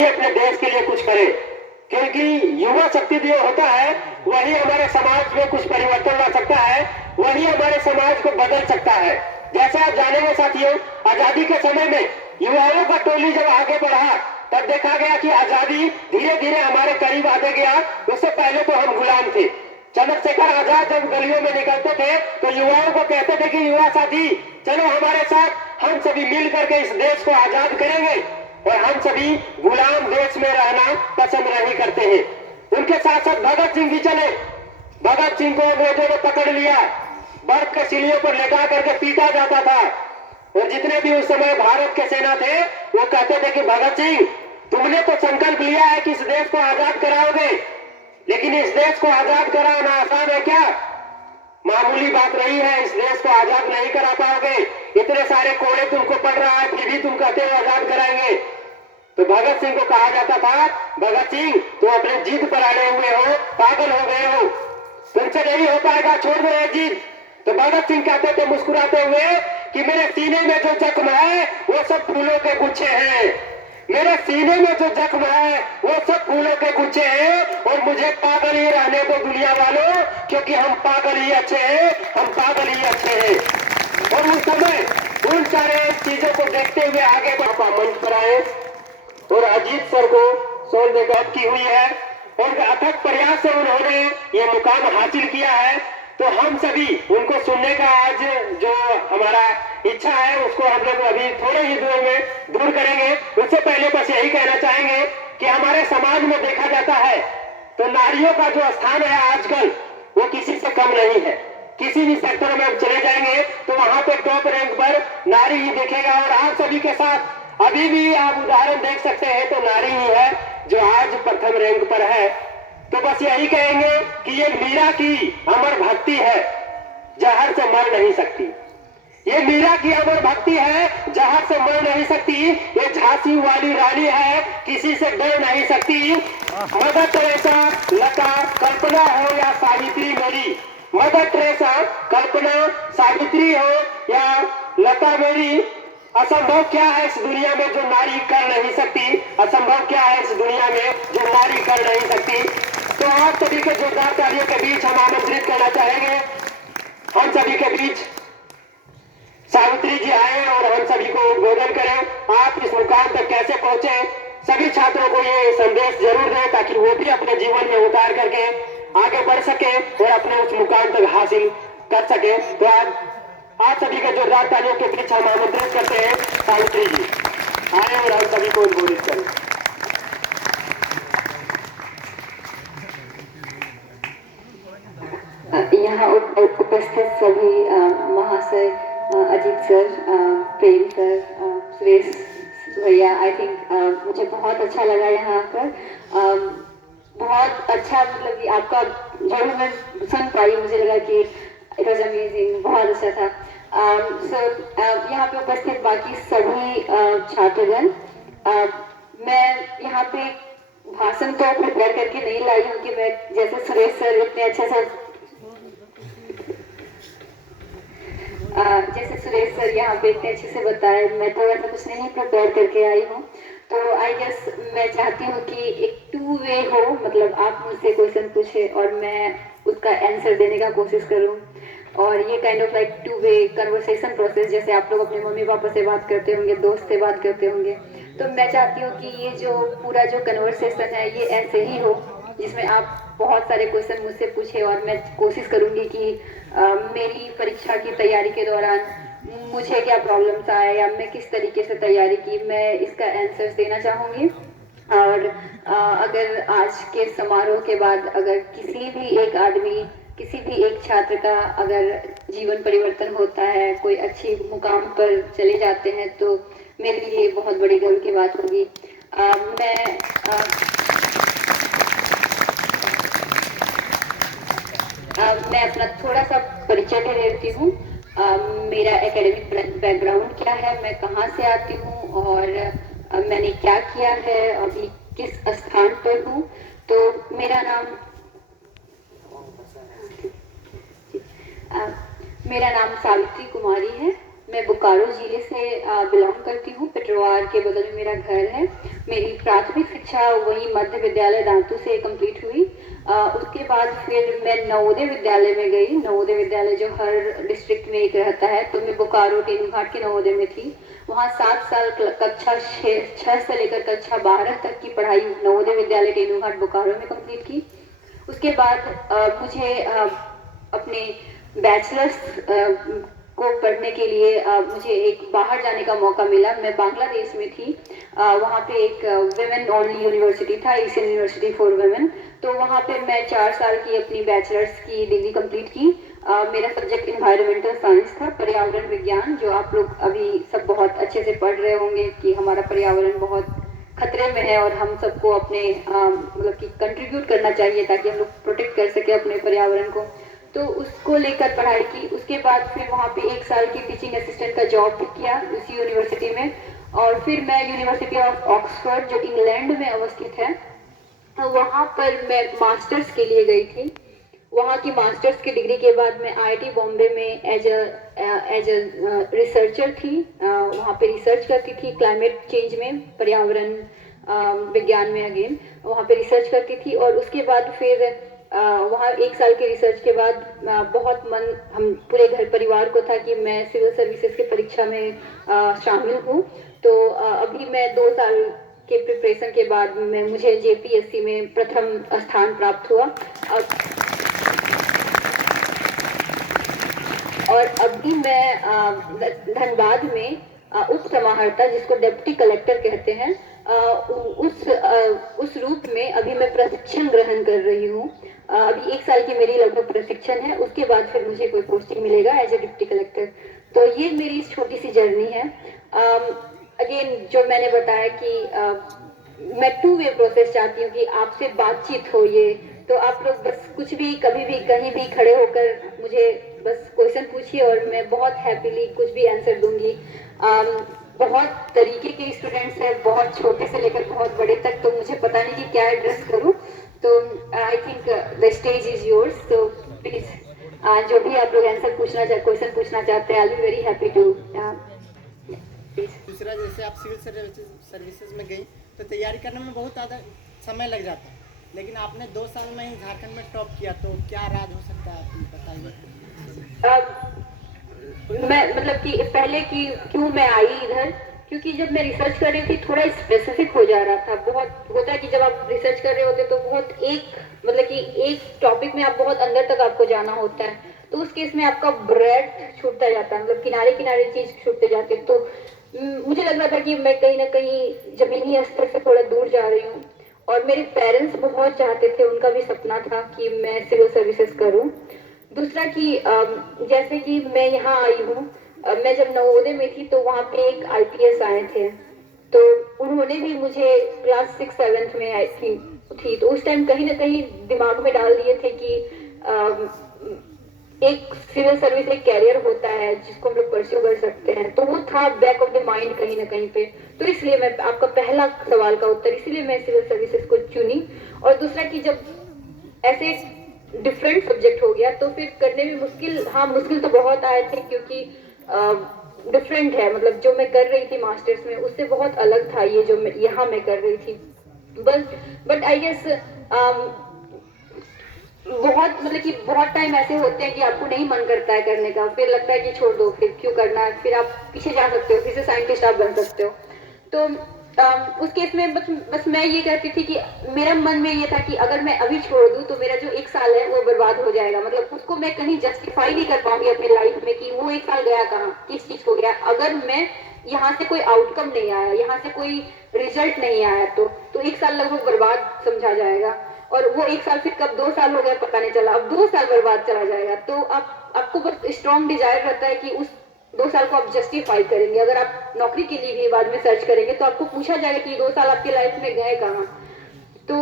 अपने देश के लिए कुछ करे, क्योंकि युवा शक्ति जो होता है वही हमारे समाज में कुछ परिवर्तन ला सकता है, वही हमारे समाज को बदल सकता है। जैसे आप जानेंगे साथियों, आजादी के समय में युवाओं का टोली जब आगे बढ़ा तब देखा गया कि आजादी धीरे धीरे हमारे करीब आते गया। उससे पहले तो हम गुलाम थे। चंद्रशेखर आजाद जब गलियों में निकलते थे तो युवाओं को कहते थे कि युवा साथी चलो हमारे साथ, हम सभी मिल करके इस देश को आजाद करेंगे और हम सभी गुलाम देश में रहना पसंद नहीं करते हैं। उनके साथ साथ भगत सिंह भी चले। भगत सिंह को अंग्रेजों ने पकड़ लिया, बर्फ के सीढ़ियों पर लेटा करके पीटा जाता था और जितने भी उस समय भारत के सेना थे वो कहते थे कि भगत सिंह तुमने तो संकल्प लिया है कि इस देश को आजाद कराओगे, लेकिन इस देश को आजाद कराना आसान है क्या? मामूली बात नहीं है, इस देश को आजाद नहीं करा पाओगे। इतने सारे कोड़े तुमको पड़ रहा है फिर भी तुम कहते हो आजाद कराएंगे। तो भगत सिंह को कहा जाता था, भगत सिंह तुम अपने जिद पर अड़े हुए हो, पागल हो गए हो, तुमसे नहीं हो पाएगा, छोड़ दो ये जिद। तो भगत सिंह कहते थे मुस्कुराते हुए कि मेरे सीने में जो जख्म है वो सब फूलों के गुच्छे हैं, मेरे सीने में जो जख्म है वो सब फूलों के गुच्छे हैं और मुझे पागल ही रहने दो दुनिया वालों, क्योंकि हम पागल ही अच्छे हैं, हम पागल ही अच्छे हैं। और उस समय उन सारे चीजों को देखते हुए आगे बढ़ा मंच पर आए और अजीत सर को सोल देकर की हुई है और अथक प्रयास से उन्होंने ये मुकाम हासिल किया है। तो हम सभी उनको सुनने का आज जो हमारा इच्छा है उसको हम लोग अभी थोड़े ही दूर में दूर करेंगे। उससे पहले बस यही कहना चाहेंगे कि हमारे समाज में देखा जाता है तो नारियों का जो स्थान है आजकल वो किसी से कम नहीं है। किसी भी सेक्टर में चले जाएंगे तो वहां पे टॉप रैंक पर नारी ही दिखेगा और आप सभी के साथ अभी भी आप उदाहरण देख सकते हैं तो नारी ही है जो आज प्रथम रैंक पर है। तो बस यही कहेंगे कि ये मीरा की अमर भक्ति है, जहर से मर नहीं सकती। ये मीरा की अमर भक्ति है, जहर से मर नहीं सकती। ये झांसी वाली रानी है, किसी से डर नहीं सकती। मदर टेरेसा, लता, कल्पना हो या सावित्री मेरी, मदर टेरेसा, कल्पना, सावित्री हो या लता मेरी, असंभव क्या है इस दुनिया में जो नारी कर नहीं सकती, असंभव क्या है इस दुनिया में जो नारी कर नहीं सकती। तो आप सभी के जोरदार तालियों के बीच हम आमंत्रित करना चाहेंगे, हम सभी के बीच सावित्री जी आए और हम सभी को उद्बोधन करें। आप इस मुकाम तक कैसे पहुंचे, सभी छात्रों को ये संदेश जरूर दें ताकि वो भी अपने जीवन में उतार करके आगे बढ़ सके और अपने उस मुकाम तक हासिल कर सके। तो आप सभी के जोरदार तालियों के बीच हम आमंत्रित करते हैं सावित्री जी आए और हम सभी को उद्बोधित करें। यहाँ उपस्थित सभी महाशय, अजीत सर, प्रेम सर, सुरेश भैया, आई थिंक मुझे बहुत अच्छा लगा यहाँ आकर। बहुत अच्छा, मतलब कि आपका जो मैं सुन पाई मुझे लगा कि इट वॉज अमेजिंग, बहुत अच्छा था। सो यहाँ पे उपस्थित बाकी सभी छात्रगण, मैं यहाँ पे भाषण तो प्रिपेयर करके नहीं लाई हूँ कि मैं जैसे सुरेश सर इतने अच्छे से जैसे सुरेश सर यहाँ पे इतने अच्छे से बताए, मैं थोड़ा सा कुछ नहीं प्रिपेयर करके आई हूँ। तो आई गेस मैं चाहती हूँ कि एक टू वे हो, मतलब आप मुझसे क्वेश्चन पूछे और मैं उसका आंसर देने का कोशिश करूँ और ये kind of like two way conversation process, जैसे आप लोग अपने मम्मी पापा से बात करते होंगे, दोस्त से बात करते होंगे। तो मैं चाहती हूँ कि ये जो पूरा जो कन्वर्सेशन है ये ऐसे ही हो जिसमें आप बहुत सारे क्वेश्चन मुझसे पूछे और मैं कोशिश करूंगी कि मेरी परीक्षा की तैयारी के दौरान मुझे क्या प्रॉब्लम्स आए या मैं किस तरीके से तैयारी की, मैं इसका आंसर देना चाहूँगी। और अगर आज के समारोह के बाद अगर किसी भी एक आदमी, किसी भी एक छात्र का अगर जीवन परिवर्तन होता है, कोई अच्छी मुकाम पर चले जाते हैं, तो मेरे लिए बहुत बड़ी गर्व की बात होगी। मैं अपना थोड़ा सा परिचय दे देती हूँ। मेरा एकेडमिक बैकग्राउंड क्या है, मैं कहाँ से आती हूँ और मैंने क्या किया है, अभी किस स्थान पर हूँ। तो मेरा नाम सावित्री कुमारी है। मैं बोकारो जिले से बिलोंग करती हूँ। पेट्रोवार के बगल में मेरा घर है। मेरी प्राथमिक शिक्षा वही मध्य विद्यालय दांतू से कंप्लीट हुई। उसके बाद फिर मैं नवोदय विद्यालय में गई। नवोदय विद्यालय जो हर डिस्ट्रिक्ट में एक रहता है, तो मैं बोकारो टेनूघाट के नवोदय में थी। वहाँ 7 साल कक्षा 6 से लेकर कक्षा 12 तक की पढ़ाई नवोदय विद्यालय टेनूघाट बोकारो में कंप्लीट की। उसके बाद मुझे अपने बैचलर्स को पढ़ने के लिए मुझे एक बाहर जाने का मौका मिला। मैं बांग्लादेश में थी। वहाँ पे एक वेमेन ओनली यूनिवर्सिटी था, एशियन यूनिवर्सिटी फॉर वेमेन। तो वहाँ पे मैं 4 साल की अपनी बैचलर्स की डिग्री कंप्लीट की। मेरा सब्जेक्ट इन्वायरमेंटल साइंस था, पर्यावरण विज्ञान, जो आप लोग अभी सब बहुत अच्छे से पढ़ रहे होंगे कि हमारा पर्यावरण बहुत खतरे में है और हम सबको अपने मतलब कि कंट्रीब्यूट करना चाहिए ताकि हम लोग प्रोटेक्ट कर सके अपने पर्यावरण को। तो उसको लेकर पढ़ाई की। उसके बाद फिर वहाँ पे 1 साल की टीचिंग असिस्टेंट का जॉब भी किया उसी यूनिवर्सिटी में। और फिर मैं यूनिवर्सिटी ऑफ ऑक्सफोर्ड जो इंग्लैंड में अवस्थित है, तो वहाँ पर मैं मास्टर्स के लिए गई थी। वहाँ की मास्टर्स की डिग्री के बाद मैं आईआईटी बॉम्बे में एज अ रिसर्चर थी। वहाँ पे रिसर्च करती थी क्लाइमेट चेंज में, पर्यावरण विज्ञान में अगेन वहाँ पे रिसर्च करती थी। और उसके बाद फिर वहाँ 1 साल के रिसर्च के बाद बहुत मन हम पूरे घर परिवार को था कि मैं सिविल सर्विसेज की परीक्षा में शामिल हूँ। तो अभी मैं 2 साल के प्रिपरेशन के बाद में मुझे जेपीएससी में प्रथम स्थान प्राप्त हुआ। और अभी मैं धनबाद में उप समाहर्ता, जिसको डिप्टी कलेक्टर कहते हैं, उस रूप में अभी मैं प्रशिक्षण ग्रहण कर रही हूँ। अभी 1 साल की मेरी लगभग प्रशिक्षण है। उसके बाद फिर मुझे कोई पोस्टिंग मिलेगा एज ए डिप्टी कलेक्टर। तो ये मेरी छोटी सी जर्नी है। अगेन जो मैंने बताया कि मैं 2 वे प्रोसेस चाहती हूँ कि आपसे बातचीत हो। ये तो आप लोग बस कुछ भी कभी भी कहीं भी खड़े होकर मुझे बस क्वेश्चन पूछिए और मैं बहुत हैप्पीली कुछ भी आंसर दूंगी। बहुत तरीके के स्टूडेंट्स हैं, बहुत छोटे से लेकर बहुत बड़े तक, तो मुझे पता नहीं कि क्या एड्रेस करूं। तो I think the stage is yours. तो प्लीज जो भी आप लोग आंसर क्वेश्चन पूछना चाहते हैं, आई बी वेरी हैप्पी टू। दूसरा, जैसे आप सिविल सर्विसेज में गई तो तैयारी करने में बहुत ज़्यादा समय लग जाता है, लेकिन आपने 2 साल में ही झारखंड में टॉप किया, तो क्या राज हो सकता है, आप बताइए। मैं मतलब कि पहले की क्यों मैं आई इधर, क्योंकि जब मैं रिसर्च कर रही थी थोड़ा स्पेसिफिक हो जा रहा था। बहुत होता है कि जब आप रिसर्च कर रहे होते तो बहुत मतलब कि एक टॉपिक में आप बहुत अंदर तक आपको जाना होता है, तो उस केस में आपका ब्रेड छूटता जाता है, मतलब किनारे किनारे चीज छूटते जाते। तो मुझे लग रहा था कि मैं कहीं ना कहीं जमीनी स्तर से थोड़ा दूर जा रही हूँ। और मेरे पेरेंट्स बहुत चाहते थे, उनका भी सपना था कि मैं सिविल सर्विसेज करूँ। दूसरा कि जैसे कि मैं यहाँ आई हूँ, मैं जब नवोदय में थी तो वहाँ पे एक आईपीएस आए थे, तो उन्होंने भी मुझे क्लास 6-7 में आई थी, तो उस टाइम कहीं ना कहीं दिमाग में डाल दिए थे कि एक सिविल सर्विस एक कैरियर होता है जिसको हम लोग परस्यू कर सकते हैं। तो वो था बैक ऑफ द माइंड कहीं ना कहीं पे। तो इसलिए मैं आपका पहला सवाल का उत्तर, इसलिए मैं सिविल सर्विसेज को चुनी। और दूसरा कि जब ऐसे डिफरेंट सब्जेक्ट हो गया तो फिर करने में मुश्किल तो बहुत आए थे, क्योंकि डिफरेंट है। मतलब जो मैं कर रही थी मास्टर्स में उससे बहुत अलग था ये जो यहाँ मैं कर रही थी। बट आई गेस बहुत मतलब कि बहुत टाइम ऐसे होते हैं कि आपको नहीं मन करता है करने का, फिर लगता है कि छोड़ दो, फिर क्यों करना है, फिर आप पीछे जा सकते हो, फिर से साइंटिस्ट आप बन सकते हो। तो उस केस में बस मैं ये कहती थी कि मेरा मन में ये था कि अगर मैं अभी छोड़ दूं तो मेरा जो 1 साल है वो बर्बाद हो जाएगा। मतलब उसको मैं कहीं जस्टिफाई नहीं कर पाऊंगी अपनी लाइफ में कि वो 1 साल गया कहाँ, किस चीज को गया, अगर मैं यहाँ से कोई आउटकम नहीं आया, यहाँ से कोई रिजल्ट नहीं आया। तो 1 साल लगभग बर्बाद समझा जाएगा। और वो 1 साल फिर कब 2 साल हो गया पता नहीं चला, अब 2 साल बर्बाद चला जाएगा। तो आपको बस स्ट्रॉन्ग डिजायर रहता है कि उस 2 साल को आप जस्टिफाई करेंगे। अगर आप नौकरी के लिए भी बाद में सर्च करेंगे तो आपको पूछा जाएगा कि 2 साल आपकी लाइफ में गए कहाँ। तो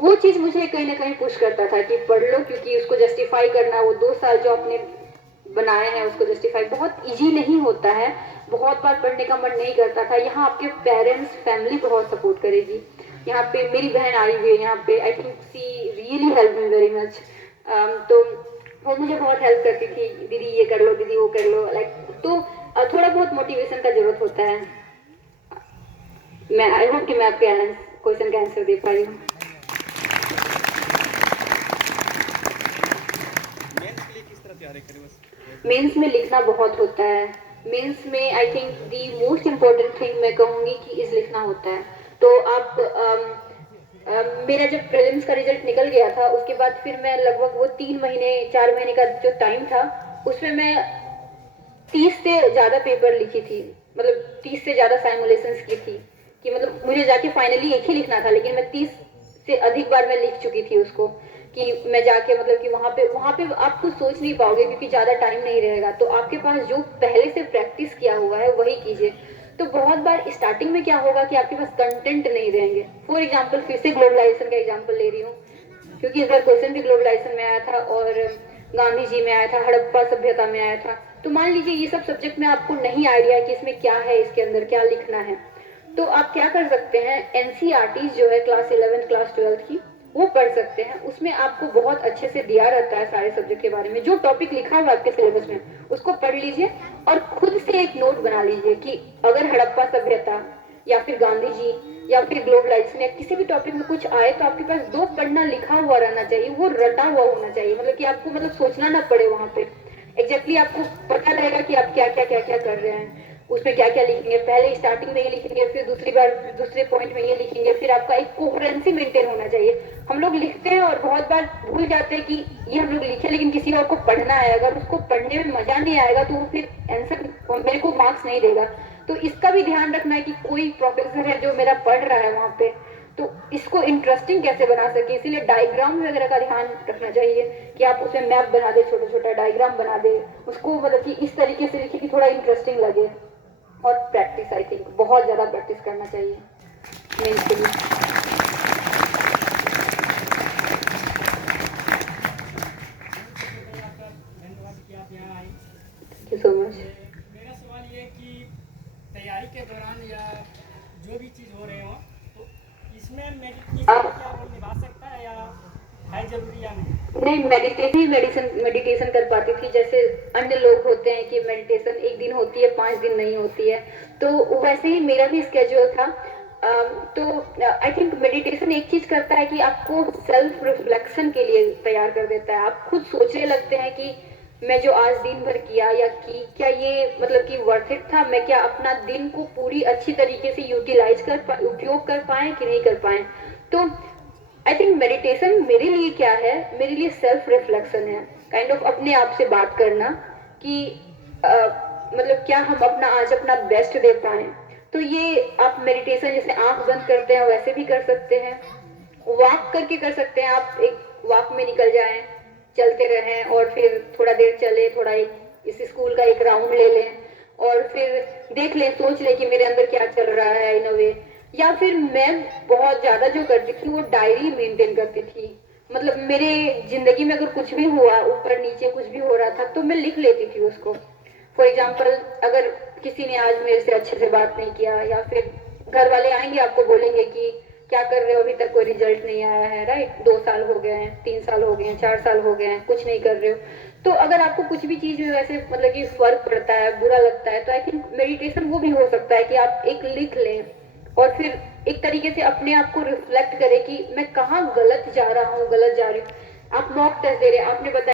वो चीज मुझे कहीं ना कहीं पुश करता था कि पढ़ लो, क्योंकि उसको जस्टिफाई करना, वो 2 साल जो आपने बनाए हैं उसको जस्टिफाई बहुत इजी नहीं होता है। बहुत बार पढ़ने का मन नहीं करता था। यहाँ आपके पेरेंट्स फैमिली बहुत सपोर्ट करेगी। यहाँ पे मेरी बहन आई हुई है यहाँ पे, I think see really help me very much. तो वो मुझे बहुत हेल्प करती थी, दीदी ये कर लो, दीदी वो कर लो, लाइक। तो थोड़ा बहुत मोटिवेशन का जरूरत होता है। मैं आई होप कि मैं आपके क्वेश्चन का आंसर दे पाई हूँ। मेंस के लिए किस तरह तैयारी करें बस? मेंस में लिखना बहुत होता है। मेंस में I think the most important thing मैं कहूँगी कि इस लिखना होता है। तो आप मेरा जब प्रीलिम्स का रिजल्ट निकल गया था उसके बाद फिर मैं लगभग वो 3 महीने 4 महीने का जो टाइम था उसमें मैं 30 से ज़्यादा पेपर लिखी थी, मतलब 30 से ज़्यादा साइमुलेशंस की थी कि मतलब मुझे जाके फाइनली एक ही लिखना था लेकिन मैं 30 से अधिक बार मैं लिख चुकी थी उसको कि मैं जाके मतलब कि वहाँ पे आप कुछ सोच नहीं पाओगे क्योंकि ज़्यादा टाइम नहीं रहेगा। तो आपके पास जो पहले से प्रैक्टिस किया हुआ है वही कीजिए। तो बहुत बार स्टार्टिंग में क्या होगा कि आपके पास कंटेंट नहीं रहेंगे। फॉर एग्जाम्पल फिर से ग्लोबलाइजेशन का एग्जाम्पल ले रही हूँ क्योंकि इस बार क्वेश्चन भी ग्लोबलाइजेशन में आया था और गांधी जी में आया था, हड़प्पा सभ्यता में आया था। तो मान लीजिए ये सब सब्जेक्ट में आपको नहीं आइडिया कि इसमें क्या है, इसके अंदर क्या लिखना है, तो आप क्या कर सकते हैं, एनसीईआरटी जो है क्लास 11 क्लास 12 की वो पढ़ सकते हैं। उसमें आपको बहुत अच्छे से दिया रहता है सारे सब्जेक्ट के बारे में, जो टॉपिक लिखा हुआ है आपके सिलेबस में उसको पढ़ लीजिए और खुद से एक नोट बना लीजिए कि अगर हड़प्पा सभ्यता या फिर गांधी जी या फिर ग्लोबलाइजेशन या किसी भी टॉपिक में कुछ आए तो आपके पास 2 पढ़ना लिखा हुआ रहना चाहिए, वो रटा हुआ होना चाहिए, मतलब कि आपको मतलब सोचना ना पड़े वहां पे। एग्जैक्टली आपको पता रहेगा कि आप क्या कर रहे हैं, उसमें क्या क्या लिखेंगे। पहले स्टार्टिंग में ये लिखेंगे, फिर दूसरी बार दूसरे पॉइंट में ये लिखेंगे, फिर आपका एक कोहेरेंसी मेंटेन होना चाहिए। हम लोग लिखते हैं और बहुत बार भूल जाते हैं कि ये हम लोग लिखे लेकिन किसी और को पढ़ना है, अगर उसको पढ़ने में मजा नहीं आएगा तो वो फिर आंसर मेरे को मार्क्स नहीं देगा। तो इसका भी ध्यान रखना है कि कोई प्रोफेसर है जो मेरा पढ़ रहा है वहां पे तो इसको इंटरेस्टिंग कैसे बना सके, इसीलिए डायग्राम वगैरह का ध्यान रखना चाहिए कि आप उसमें मैप बना दे, छोटा छोटा डायग्राम बना दे, उसको मतलब कि इस तरीके से लिखे कि थोड़ा इंटरेस्टिंग लगे। और प्रैक्टिस, आई थिंक बहुत ज़्यादा प्रैक्टिस करना चाहिए मेंस के लिए। धन्यवाद कि आप यहाँ आए। Thank you so much. मेरा सवाल ये है कि तैयारी के दौरान या जो भी चीज़ हो रहे हो तो इसमें मेडिटेशन क्या रोल निभा सकता है या है जरूरी या नहीं? मेडिटेशन कर पाती थी, जैसे अन्य लोग होते हैं कि मेडिटेशन एक दिन होती है 5 दिन नहीं होती है, तो वैसे ही मेरा भी स्केड्यूल था। तो आई थिंक मेडिटेशन एक चीज करता है कि आपको सेल्फ रिफ्लेक्शन के लिए तैयार कर देता है। आप खुद सोचने लगते हैं कि मैं जो आज दिन भर किया या की क्या ये मतलब कि वर्थ इट था, मैं क्या अपना दिन को पूरी अच्छी तरीके से यूटिलाइज उपयोग कर पाए कि नहीं कर पाए। तो आई थिंक मेडिटेशन मेरे लिए क्या है, मेरे लिए सेल्फ रिफ्लेक्शन है, काइंड ऑफ अपने आप से बात करना कि मतलब क्या हम आज अपना बेस्ट दे पाए। तो ये आप मेडिटेशन जैसे आंख बंद करते हैं वैसे भी कर सकते हैं, वॉक करके कर सकते हैं। आप एक वॉक में निकल जाएं, चलते रहें और फिर थोड़ा देर चले, थोड़ा एक इस स्कूल का एक राउंड ले लें और फिर देख लें, सोच लें कि मेरे अंदर क्या चल रहा है इन अ वे। या फिर मैं बहुत ज्यादा जो करती थी वो डायरी मेंटेन करती थी, मतलब मेरे जिंदगी में अगर कुछ भी हुआ, ऊपर नीचे कुछ भी हो रहा था तो मैं लिख लेती थी उसको। फॉर एग्जाम्पल अगर किसी ने आज मेरे से अच्छे से बात नहीं किया या फिर घर वाले आएंगे आपको बोलेंगे कि क्या कर रहे हो, अभी तक कोई रिजल्ट नहीं आया है, राइट, 2 साल हो गए हैं, 3 साल हो गए हैं, 4 साल हो गए हैं, कुछ नहीं कर रहे हो। तो अगर आपको कुछ भी चीज में वैसे मतलब कि फर्क पड़ता है, बुरा लगता है, तो आई थिंक मेडिटेशन वो भी हो सकता है कि आप एक लिख लें और फिर एक तरीके से अपने आप को रिफ्लेक्ट करें कि मैं कहाँ गलत जा रहा हूँ, गलत जा रही हूँ। आप मॉक टेस्ट दे रहे हैं, आपने बताया